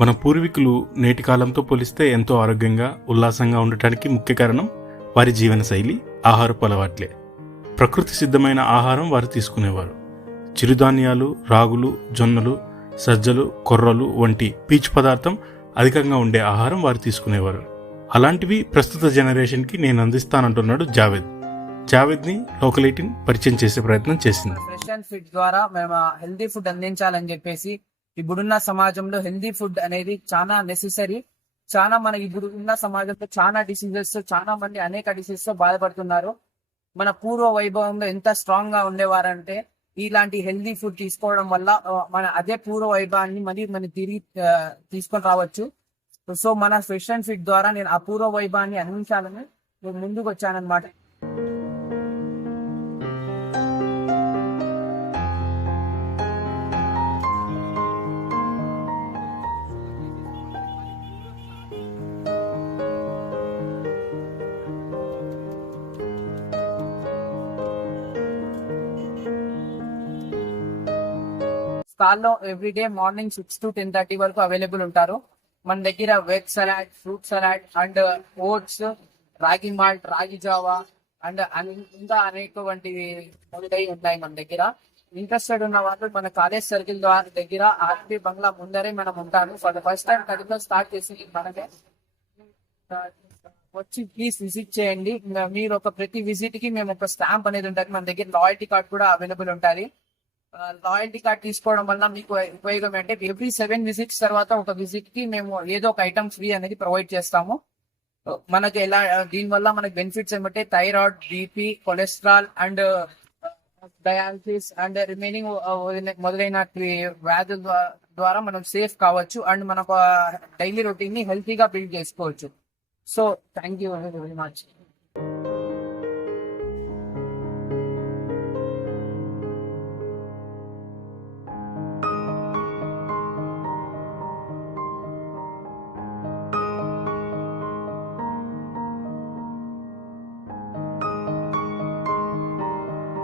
మన పూర్వీకులు నేటి కాలంతో పోలిస్తే ఎంతో ఆరోగ్యంగా ఉల్లాసంగా ఉండటానికి ముఖ్య కారణం వారి జీవనశైలి, ఆహారపు అలవాట్లే. ప్రకృతి సిద్ధమైన ఆహారం వారు తీసుకునేవారు. చిరుధాన్యాలు, రాగులు, జొన్నలు, సజ్జలు, కొర్రలు వంటి పీచు పదార్థం అధికంగా ఉండే ఆహారం వారు తీసుకునేవారు. అలాంటివి ప్రస్తుత జనరేషన్కి నేను అందిస్తానంటున్నాడు జావేద్ని లోకల్ 18 పరిచయం చేసే ప్రయత్నం చేసింది. ఫ్రెష్ అండ్ ఫిట్ ద్వారా మేము హెల్దీ ఫుడ్ అందించాలని చెప్పేసి, ఇప్పుడున్న సమాజంలో హెల్దీ ఫుడ్ అనేది చాలా నెసెసరీ. చాలా మన ఇప్పుడున్న సమాజంలో చాలా డిసీజెస్, చాలా మంది అనేక డిసీజెస్ తో బాధపడుతున్నారు. మన పూర్వ వైభవంలో ఎంత స్ట్రాంగ్ గా ఉండేవారంటే ఇలాంటి హెల్దీ ఫుడ్ తీసుకోవడం వల్ల మన అదే పూర్వ వైభవాన్ని మనం తిరిగి తీసుకొని రావచ్చు. సో మన ఫ్రెష్ అండ్ ఫిట్ ద్వారా నేను ఆ పూర్వ వైభవాన్ని అందించాలని నేను ముందుకు వచ్చానన్నమాట. స్టాల్లో ఎవ్రీడే మార్నింగ్ 6 to 10:30 వరకు అవైలబుల్ ఉంటారు. మన దగ్గర veg salad, fruit salad and oats, ragi malt, ragi జావా అండ్ ఇంకా అనేకవంటివి ఉన్నాయి మన దగ్గర. ఇంట్రెస్టెడ్ ఉన్న వాళ్ళు మన కాలేజ్ సర్కిల్ ద్వారా దగ్గర ఆర్పి బంగ్లా ముందరే మనం ఉంటాము. ఫర్ ద ఫస్ట్ టైం కడిలో స్టార్ట్ చేసి మనమే వచ్చి ప్లీజ్ విజిట్ చేయండి. మీరు ప్రతి విజిట్ కి మేము ఒక స్టాంప్ అనేది ఉంటుంది. మన దగ్గర లాయల్టీ కార్డ్ కూడా అవైలబుల్ ఉంటుంది. లాయల్టీ కార్డ్ తీసుకోవడం వల్ల మీకు ఉపయోగం అంటే ఎవ్రీ 7 విజిట్స్ తర్వాత ఒక విజిట్ కి మేము ఏదో ఒక ఐటమ్ ఫ్రీ అనేది ప్రొవైడ్ చేస్తాము. మనకి ఎలా దీనివల్ల మనకి బెనిఫిట్స్ ఏమంటే thyroid, BP, cholesterol and dialysis and remaining మొదలైన వ్యాధుల ద్వారా మనం సేఫ్ కావచ్చు అండ్ మనకు డైలీ రొటీన్ ని హెల్తీగా బిల్డ్ చేసుకోవచ్చు. So thank you very much.